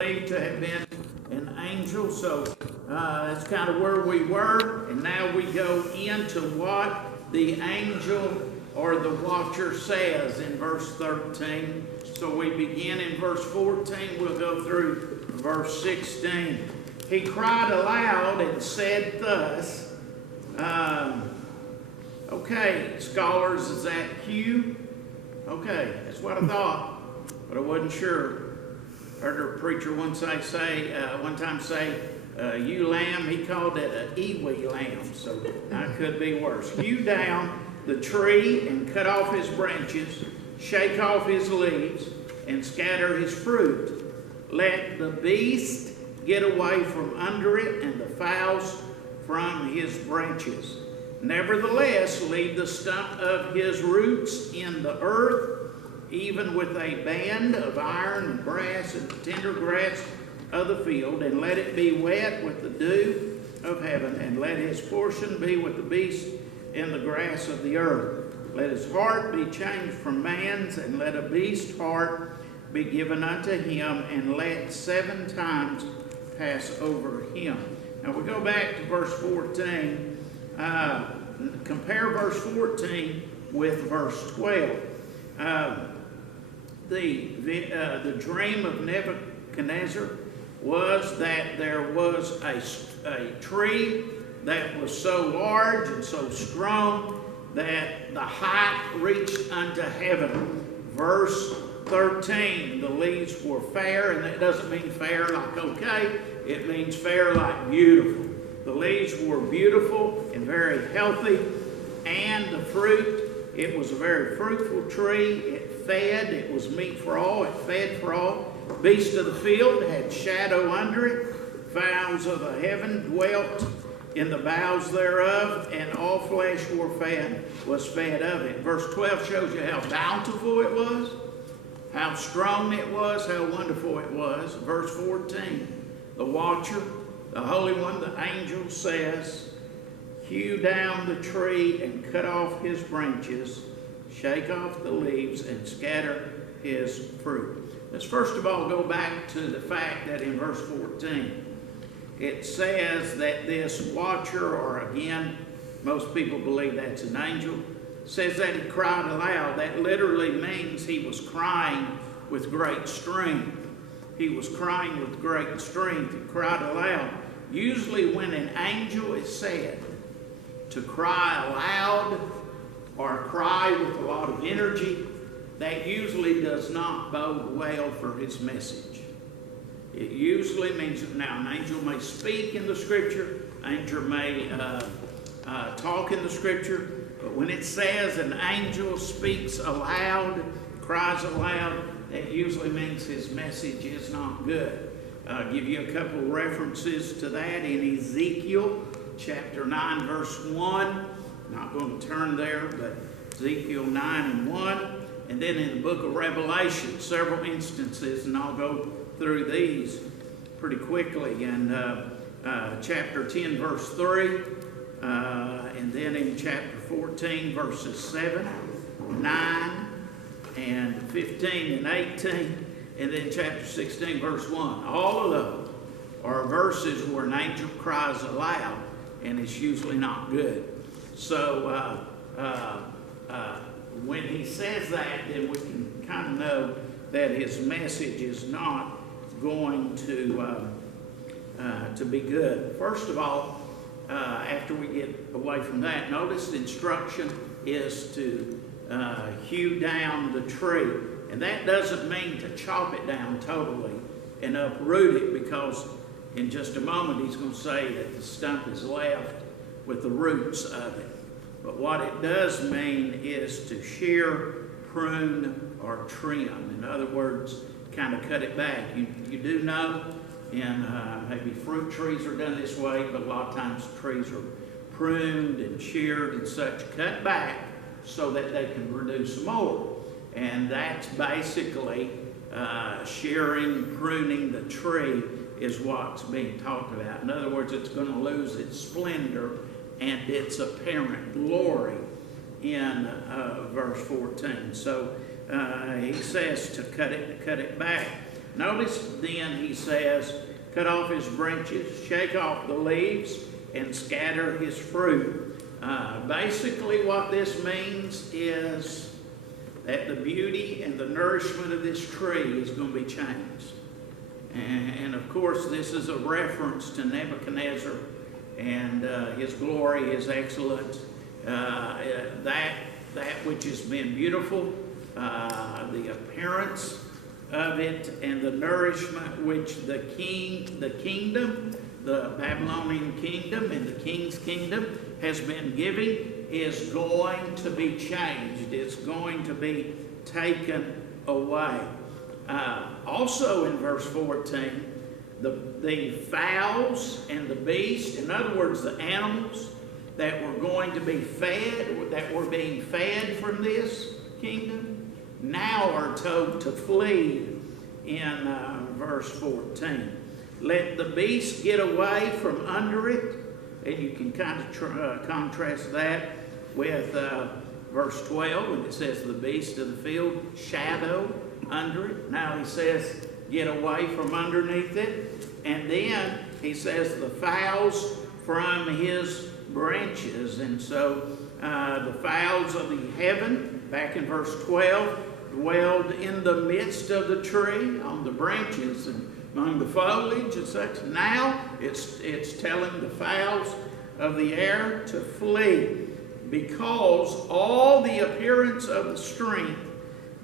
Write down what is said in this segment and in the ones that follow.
believed to have been an angel, so that's kind of where we were, and now we go into what the angel or the watcher says in verse 13. So we begin in verse 14, we'll go through verse 16. He cried aloud and said thus, okay, scholars, is that Hugh? Okay, that's what I thought, but I wasn't sure. Heard a preacher one time say, ewe lamb. He called it an ewe lamb, so that could be worse. Hew down the tree and cut off his branches, shake off his leaves, and scatter his fruit. Let the beast get away from under it, and the fowls from his branches. Nevertheless, leave the stump of his roots in the earth, even with a band of iron and brass and the tender grass of the field, and let it be wet with the dew of heaven, and let his portion be with the beasts in the grass of the earth. Let his heart be changed from man's, and let a beast's heart be given unto him, and let 7 times pass over him. Now we go back to verse 14. Compare verse 14 with verse 12. The dream of Nebuchadnezzar was that there was a tree that was so large and so strong that the height reached unto heaven. Verse 13, the leaves were fair, and that doesn't mean fair like okay, it means fair like beautiful. The leaves were beautiful and very healthy, and the fruit, it was a very fruitful tree. It fed, it was meat for all, it fed for all. Beasts of the field had shadow under it. Fowls of the heaven dwelt in the boughs thereof, and all flesh was fed of it. Verse 12 shows you how bountiful it was, how strong it was, how wonderful it was. Verse 14, the watcher, the Holy One, the angel says, hew down the tree and cut off his branches, shake off the leaves and scatter his fruit. Let's first of all go back to the fact that in verse 14, it says that this watcher, or again, most people believe that's an angel, says that he cried aloud. That literally means he was crying with great strength. He was crying with great strength. He cried aloud. Usually when an angel is said to cry aloud or cry with a lot of energy, that usually does not bode well for his message. It usually means that now an angel may speak in the scripture, an angel may talk in the scripture, but when it says an angel speaks aloud, cries aloud, that usually means his message is not good. I'll give you a couple of references to that in Ezekiel chapter 9 verse 1. Not going to turn there, but Ezekiel 9 and 1. And then in the book of Revelation, several instances, and I'll go through these pretty quickly. In chapter 10 verse 3, and then in chapter 14 verses 7, 9, and 15 and 18, and then chapter 16 verse 1. All of those are verses where an angel cries aloud, and it's usually not good. So when he says that, then we can kind of know that his message is not going to be good. First of all, after we get away from that, notice the instruction is to hew down the tree. And that doesn't mean to chop it down totally and uproot it, because in just a moment he's going to say that the stump is left with the roots of it. But what it does mean is to shear, prune, or trim. In other words, kind of cut it back. You do know in maybe fruit trees are done this way, but a lot of times trees are pruned and sheared and such, cut back so that they can produce more. And that's basically shearing, pruning the tree is what's being talked about. In other words, it's going to lose its splendor and its apparent glory in verse 14. So he says to cut it back. Notice then he says, cut off his branches, shake off the leaves, and scatter his fruit. Basically what this means is that the beauty and the nourishment of this tree is going to be changed. And of course, this is a reference to Nebuchadnezzar and his glory, his excellence, that which has been beautiful, the appearance of it, and the nourishment which the kingdom, the Babylonian kingdom and the king's kingdom has been giving is going to be changed. It's going to be taken away. Also in verse 14, the fowls and the beasts, in other words, the animals that were going to be fed, that were being fed from this kingdom, now are told to flee in verse 14. Let the beast get away from under it. And you can kind of contrast that with verse 12 when it says the beast of the field shadow under it. Now he says get away from underneath it. And then he says the fowls from his branches. And so the fowls of the heaven, back in verse 12, dwelled in the midst of the tree on the branches and among the foliage and such. Now it's telling the fowls of the air to flee, because all the appearance of the strength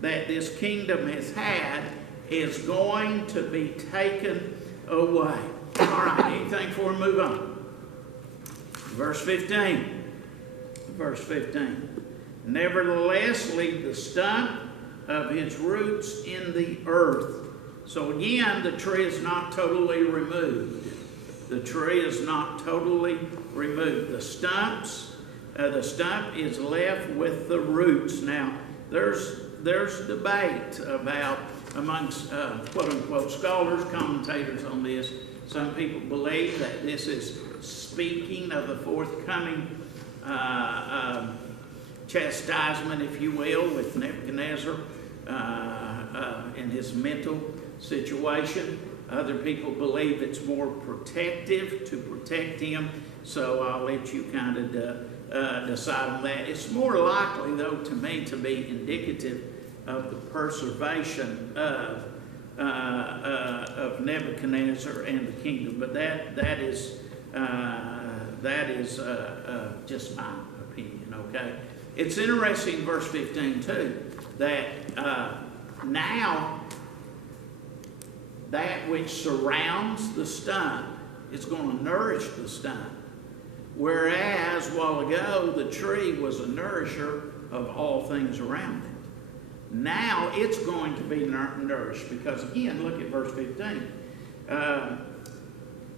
that this kingdom has had is going to be taken away. All right, anything before we move on? Verse 15. Verse 15. Nevertheless, leave the stump of his roots in the earth. So again, the tree is not totally removed. The tree is not totally removed. The stump is left with the roots. Now, there's debate about amongst quote-unquote scholars, commentators on this. Some people believe that this is speaking of the forthcoming chastisement, if you will, with Nebuchadnezzar and his mental situation. Other people believe it's more protective, to protect him. So I'll let you kind of decide on that. It's more likely, though, to me, to be indicative of the preservation of Nebuchadnezzar and the kingdom. But that is just my opinion. Okay. It's interesting, verse 15 too, that now that which surrounds the stump is going to nourish the stump. Whereas, a while ago, the tree was a nourisher of all things around it. Now it's going to be nourished, because again, look at verse 15.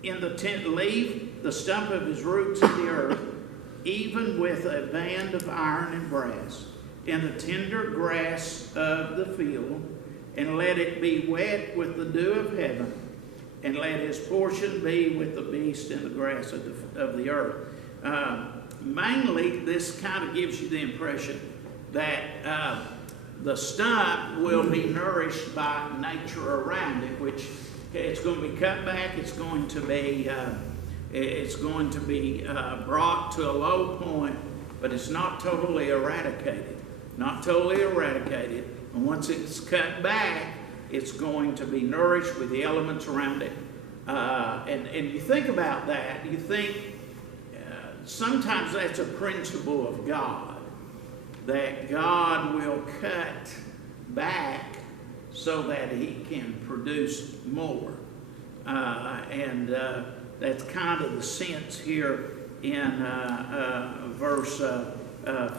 In the tent, leave the stump of his roots in the earth, even with a band of iron and brass, in the tender grass of the field, and let it be wet with the dew of heaven, and let his portion be with the beast and the grass of the earth. Mainly, this kind of gives you the impression that the stump will be nourished by nature around it, which it's going to be cut back. It's going to be brought to a low point, but it's not totally eradicated. Not totally eradicated. And once it's cut back, it's going to be nourished with the elements around it. And you think about that, you think sometimes that's a principle of God, that God will cut back so that he can produce more. That's kind of the sense here in verse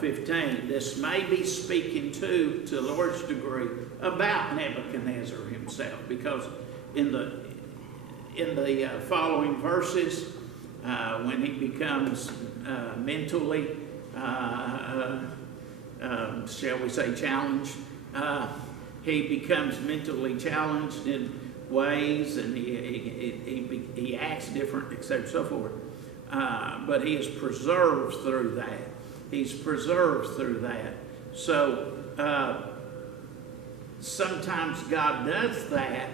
15. This may be speaking to a large degree about Nebuchadnezzar himself, because in the following verses, when he becomes mentally, shall we say, challenged, he becomes mentally challenged in ways, and he acts different, etc., so forth. But he is preserved through that. He's preserved through that. So sometimes God does that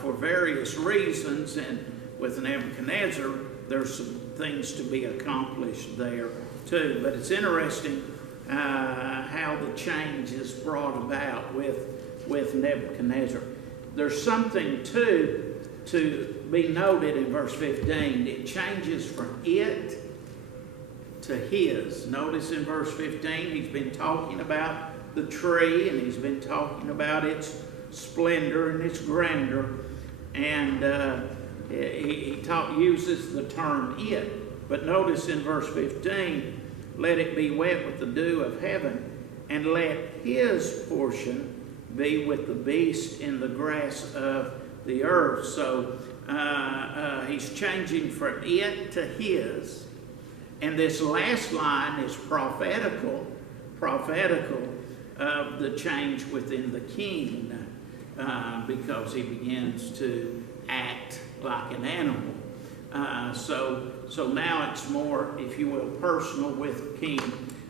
for various reasons, and with Nebuchadnezzar, there's some things to be accomplished there too. But it's interesting how the change is brought about with Nebuchadnezzar. There's something too to be noted in verse 15. It changes from it to his. Notice in verse 15, he's been talking about the tree, and he's been talking about its splendor and its grandeur, and he uses the term it. But notice in verse 15, let it be wet with the dew of heaven, and let his portion be with the beast in the grass of the earth. So he's changing from it to his. And this last line is prophetical of the change within the king, because he begins to act like an animal. So now it's more, if you will, personal with King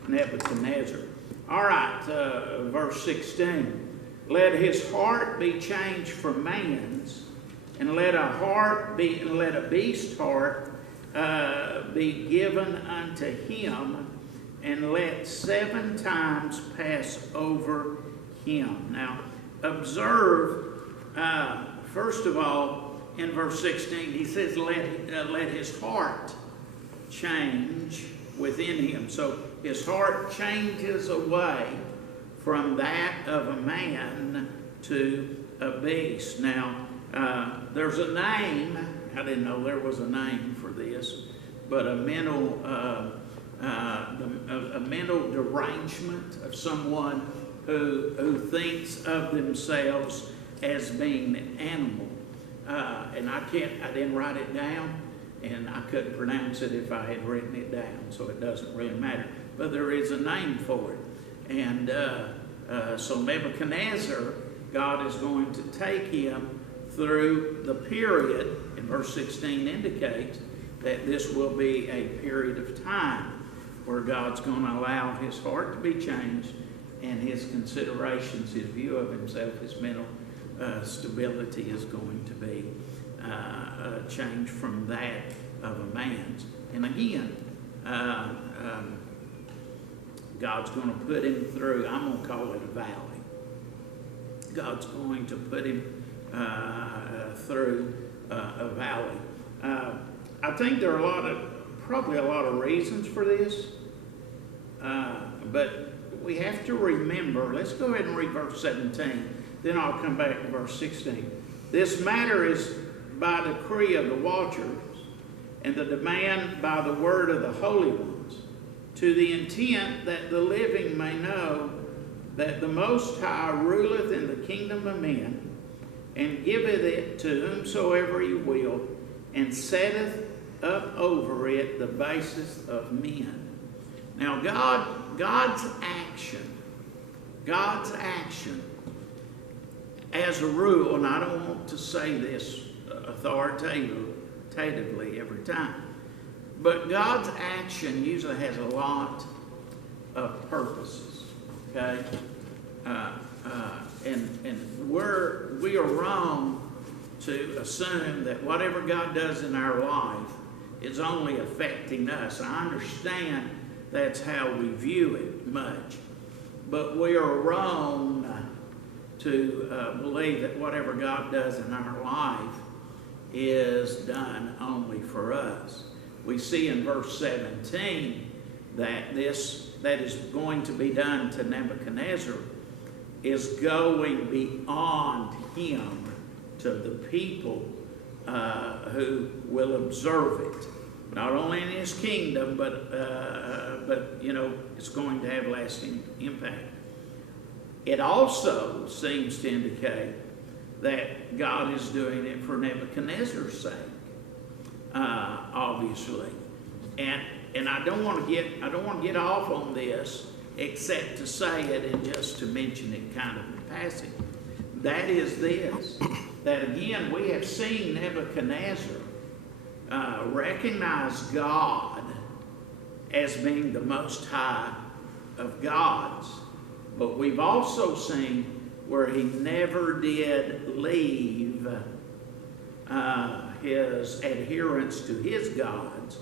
Nebuchadnezzar. All right, verse 16. Let his heart be changed from man's, and let a beast heart be given unto him, and let 7 times pass over him. Now, observe, first of all, in verse 16, he says, let his heart change within him. So his heart changes away from that of a man to a beast. Now, there's a name. I didn't know there was a name for this, but a mental derangement of someone who thinks of themselves as being an animal. And I didn't write it down, and I couldn't pronounce it if I had written it down, so it doesn't really matter. But there is a name for it. And so Nebuchadnezzar, God is going to take him through the period, and verse 16 indicates that this will be a period of time where God's going to allow his heart to be changed, and his considerations, his view of himself, his mental stability is going to be changed from that of a man's. And again, God's going to put him through, I'm going to call it a valley. God's going to put him through a valley. I think there are probably a lot of reasons for this, but we have to remember, let's go ahead and read verse 17, then I'll come back to verse 16. This matter is by decree of the watchers, and the demand by the word of the holy ones, to the intent that the living may know that the Most High ruleth in the kingdom of men, and giveth it to whomsoever he will, and setteth up over it the basis of men. Now God's action, as a rule, and I don't want to say this authoritatively every time, but God's action usually has a lot of purposes, okay? And we are wrong to assume that whatever God does in our life is only affecting us. I understand that's how we view it much, but we are wrong to believe that whatever God does in our life is done only for us. We see in verse 17 that that is going to be done to Nebuchadnezzar is going beyond him to the people who will observe it. Not only in his kingdom, but it's going to have lasting impact. It also seems to indicate that God is doing it for Nebuchadnezzar's sake, obviously. And I don't want to get off on this, except to say it and just to mention it kind of in passing. That is this, that again, we have seen Nebuchadnezzar recognize God as being the Most High of gods. But we've also seen where he never did leave his adherence to his gods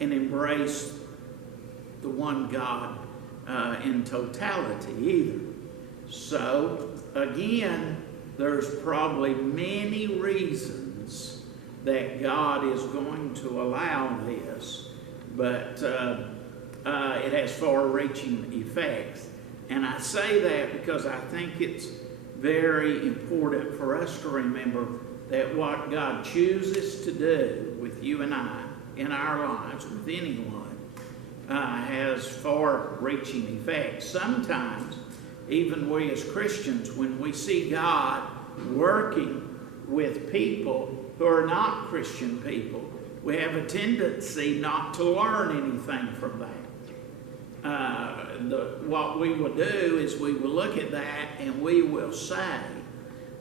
and embrace the one God in totality either. So, again, there's probably many reasons that God is going to allow this, but it has far-reaching effects. And I say that because I think it's very important for us to remember that what God chooses to do with you and I in our lives, with anyone, has far-reaching effects. Sometimes, even we as Christians, when we see God working with people who are not Christian people, we have a tendency not to learn anything from that. What we will do is we will look at that and we will say,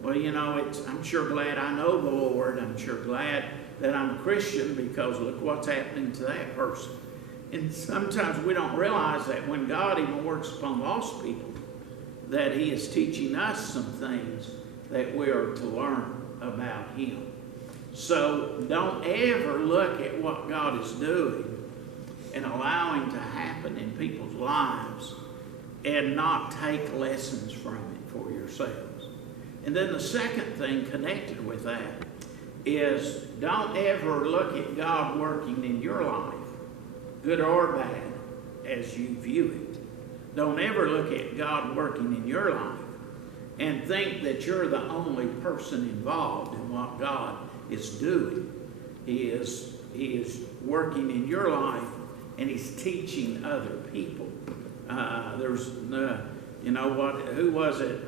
well, you know, I'm sure glad I know the Lord. I'm sure glad that I'm a Christian because look what's happening to that person. And sometimes we don't realize that when God even works upon lost people, that he is teaching us some things that we are to learn about him. So don't ever look at what God is doing and allowing to happen in people's lives and not take lessons from it for yourselves. And then the second thing connected with that is don't ever look at God working in your life, good or bad, as you view it. Don't ever look at God working in your life and think that you're the only person involved in what God is doing. He is working in your life, and he's teaching other people. You know what? Who was it?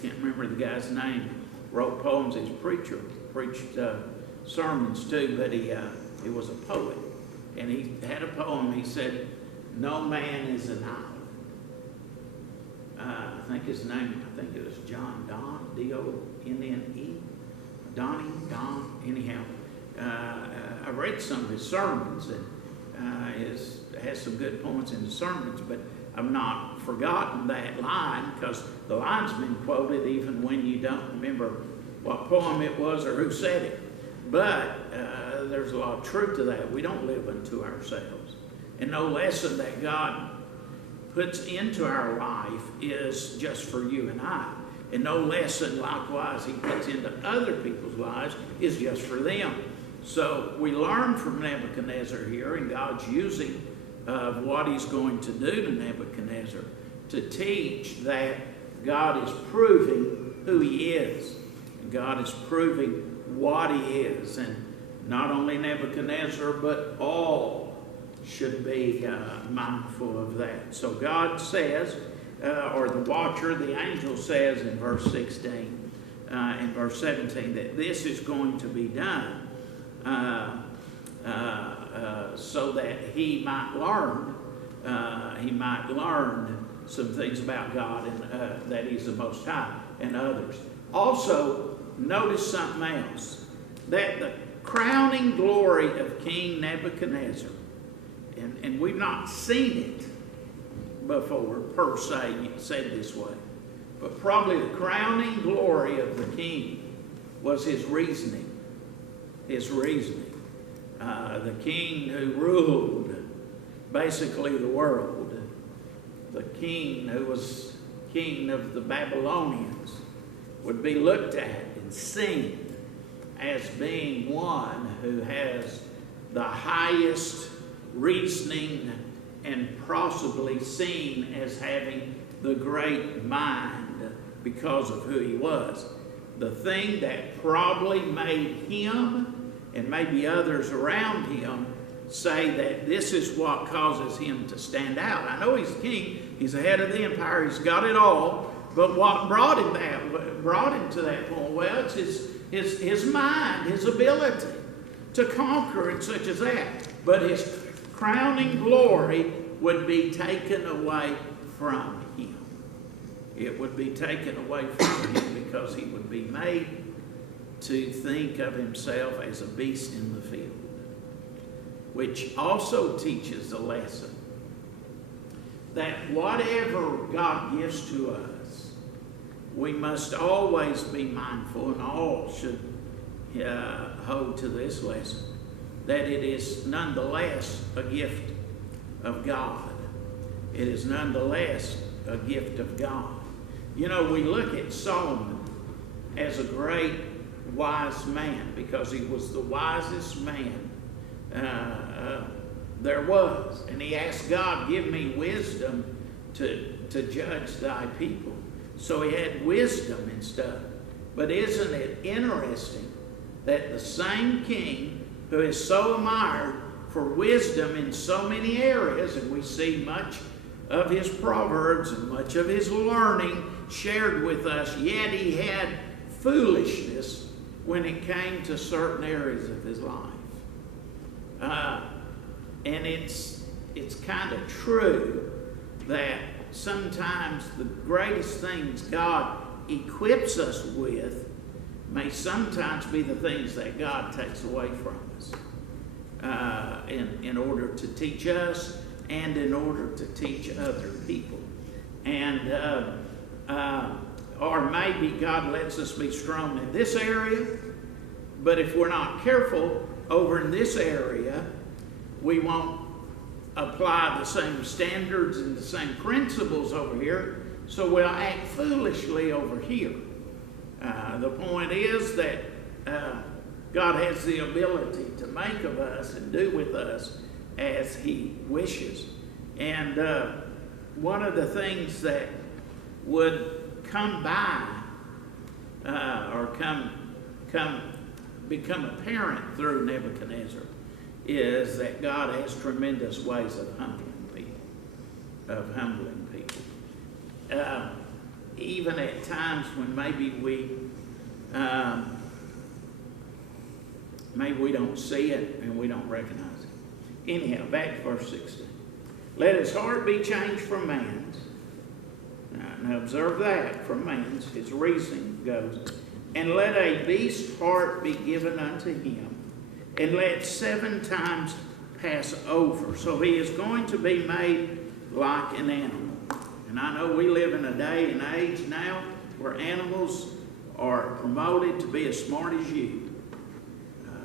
Can't remember the guy's name. Wrote poems. He's a preacher. Preached sermons too, but he was a poet. And he had a poem. He said, "No man is an island." I think his name, it was John Donne, D-O-N-N-E. Don, anyhow. I read some of his sermons, and has some good points in the sermons, but I've not forgotten that line because the line's been quoted even when you don't remember what poem it was or who said it. But there's a lot of truth to that. We don't live unto ourselves. And no lesson that God puts into our life is just for you and I. And no lesson, likewise, he puts into other people's lives is just for them. So we learn from Nebuchadnezzar here, and God's using what he's going to do to Nebuchadnezzar to teach that God is proving who he is. And God is proving what he is. And not only Nebuchadnezzar, but all should be mindful of that. So God says, or the watcher, the angel says in verse 16 and verse 17 that this is going to be done so that he might learn some things about God and that he's the Most High and others. Also, notice something else, that the crowning glory of King Nebuchadnezzar, and we've not seen it before per se said this way, but probably the crowning glory of the king was his reasoning. The king who ruled basically the world, the king who was king of the Babylonians, would be looked at and seen as being one who has the highest reasoning and possibly seen as having the great mind because of who he was. The thing that probably made him and maybe others around him say that this is what causes him to stand out. I know he's king, he's the head of the empire, he's got it all, but what brought him to that point? Well, it's his mind, his ability to conquer and such as that. But his crowning glory would be taken away from him. It would be taken away from him because he would be made to think of himself as a beast in the field, which also teaches a lesson that whatever God gives to us, we must always be mindful, and all should hold to this lesson, that it is nonetheless a gift of God. It is nonetheless a gift of God. You know, we look at Solomon as a great wise man because he was the wisest man there was. And he asked God, give me wisdom to judge thy people. So he had wisdom and stuff. But isn't it interesting that the same king who is so admired for wisdom in so many areas, and we see much of his proverbs and much of his learning shared with us, yet he had foolishness when it came to certain areas of his life. And it's kind of true that sometimes the greatest things God equips us with may sometimes be the things that God takes away from us in order to teach us and in order to teach other people. And or maybe God lets us be strong in this area, but if we're not careful over in this area, we won't apply the same standards and the same principles over here, so we'll act foolishly over here. The point is that God has the ability to make of us and do with us as He wishes. And one of the things that would come by or become apparent through Nebuchadnezzar is that God has tremendous ways of humbling people. Even at times when maybe we don't see it and we don't recognize it. Anyhow, back to verse 16. Let his heart be changed from man's. Now observe that, from man's, his reasoning goes. And let a beast's heart be given unto him, and let 7 times pass over. So he is going to be made like an animal. And I know we live in a day and age now where animals are promoted to be as smart as you.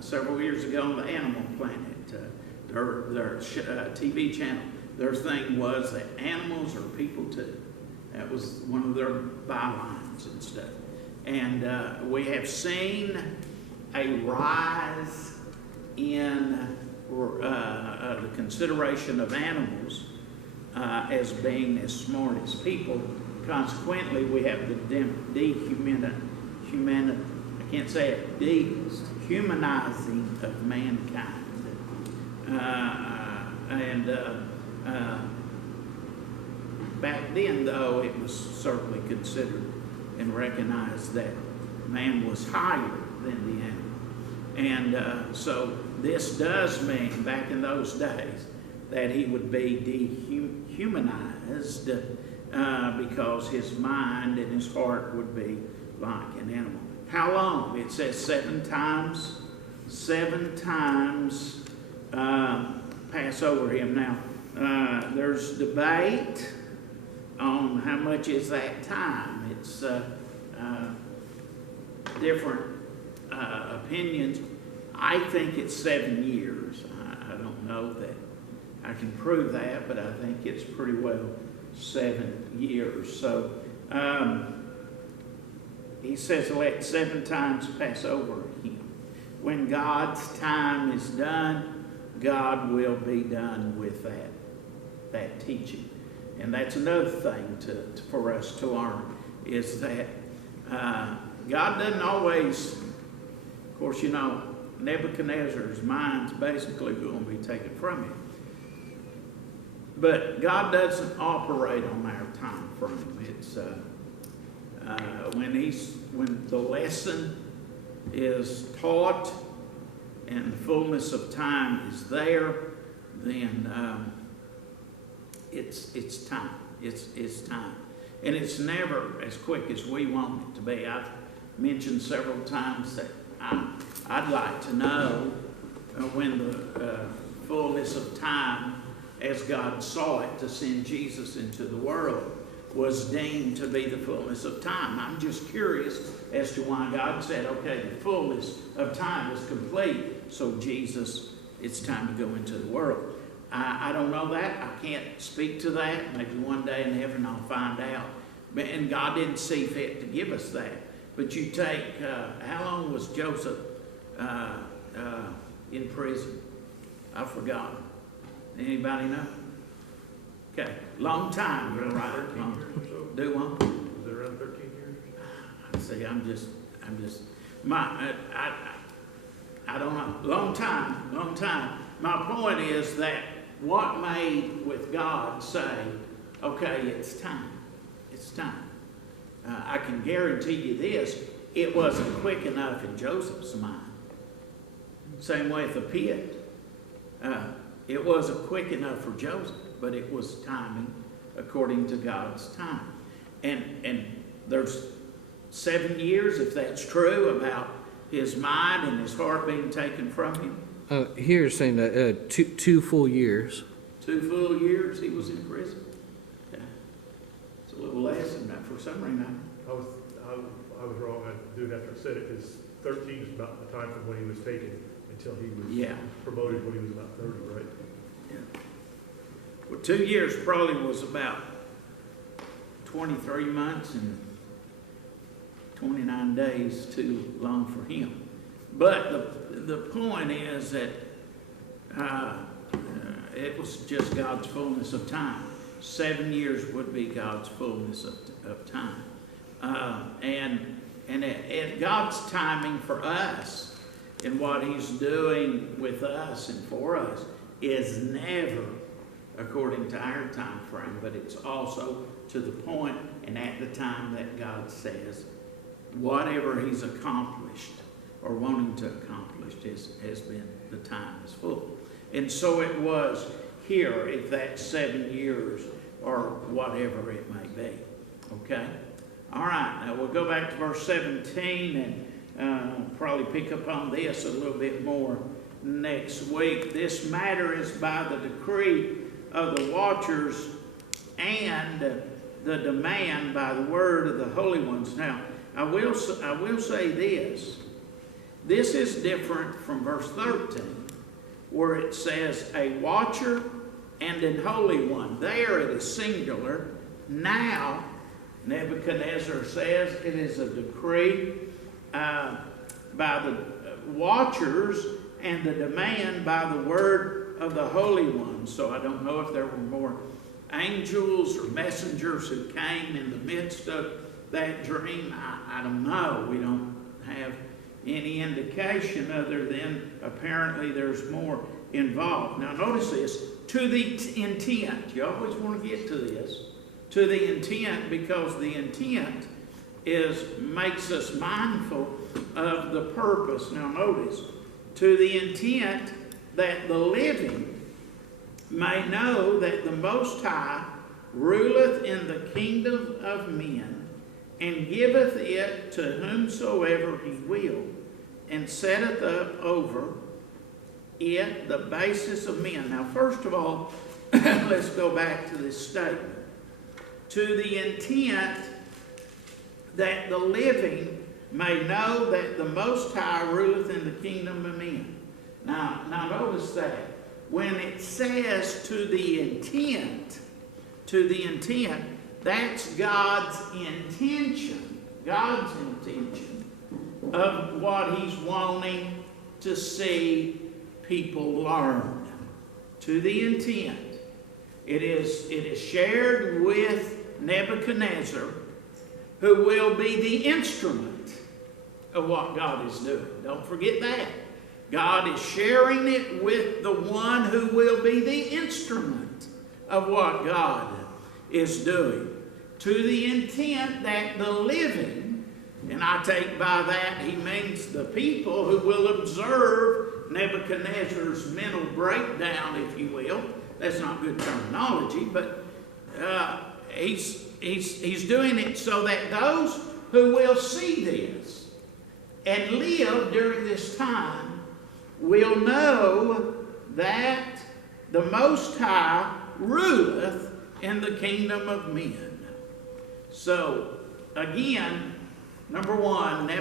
Several years ago on the Animal Planet, their TV channel, their thing was that animals are people too. That was one of their bylines and stuff. And we have seen a rise in the consideration of animals as being as smart as people. Consequently, we have the dehumanizing of mankind. Back then, though, it was certainly considered and recognized that man was higher than the animal. And so this does mean, back in those days, that he would be dehumanized because his mind and his heart would be like an animal. How long? It says 7 times. 7 times pass over him. Now, there's debate on how much is that time. It's different opinions. I think it's 7 years. I don't know that I can prove that, but I think it's pretty well 7 years. So he says, let 7 times pass over him. When God's time is done, God will be done with that teaching. And that's another thing for us to learn, is that God doesn't always, of course, you know, Nebuchadnezzar's mind's basically going to be taken from him. But God doesn't operate on our time frame. It's when the lesson is taught and the fullness of time is there, then it's time. It's time. And it's never as quick as we want it to be. I've mentioned several times that I'd like to know when the fullness of time as God saw it to send Jesus into the world, was deemed to be the fullness of time. I'm just curious as to why God said, okay, the fullness of time is complete, so Jesus, it's time to go into the world. I don't know that. I can't speak to that. Maybe one day in heaven I'll find out. And God didn't see fit to give us that. But you take, how long was Joseph in prison? I've forgotten. Anybody know? Okay, long time. You're right. Do one. Was it around 13 years? See, I'm just, I don't know. Long time. My point is that what made with God say, okay, it's time. It's time. I can guarantee you this, it wasn't quick enough in Joseph's mind. Same way with the pit. It wasn't quick enough for Joseph, but it was timing according to God's time. And there's 7 years, if that's true, about his mind and his heart being taken from him. Here it's saying that two full years. 2 full years he was in prison. Yeah. It's a little less than that for some reason. I was wrong. I do have to say it, because 13 is about the time from when he was taken until he was promoted when he was about 30, right? Yeah. Well, 2 years probably was about 23 months and 29 days too long for him. But the point is that it was just God's fullness of time. 7 years would be God's fullness of time. And God's timing for us and what he's doing with us and for us is never according to our time frame, but it's also to the point and at the time that God says whatever he's accomplished or wanting to accomplish has been, the time is full. And so it was here, if that's 7 years or whatever it may be. Okay? All right, now we'll go back to verse 17 and probably pick up on this a little bit more next week. This matter is by the decree of the watchers and the demand by the word of the holy ones. Now, I will say this. This is different from verse 13, where it says a watcher and an holy one. There it is singular. Now, Nebuchadnezzar says it is a decree by the watchers and the demand by the word of the holy one. So I don't know if there were more angels or messengers who came in the midst of that dream. I don't know. We don't have any indication other than apparently there's more involved. Now notice this, to the intent. You always want to get to this. To the intent, because the intent makes us mindful of the purpose. Now notice, to the intent that the living may know that the Most High ruleth in the kingdom of men, and giveth it to whomsoever he will, and setteth up over it the basis of men. Now, first of all, let's go back to this statement. To the intent that the living may know that the Most High ruleth in the kingdom of men. Now notice that. When it says to the intent, that's God's intention of what he's wanting to see people learn. To the intent. It is shared with Nebuchadnezzar, who will be the instrument of what God is doing. Don't forget that. God is sharing it with the one who will be the instrument of what God is doing. To the intent that the living, and I take by that he means the people who will observe Nebuchadnezzar's mental breakdown, if you will. That's not good terminology, but he's doing it so that those who will see this and live during this time will know that the Most High ruleth in the kingdom of men. So, again, number one,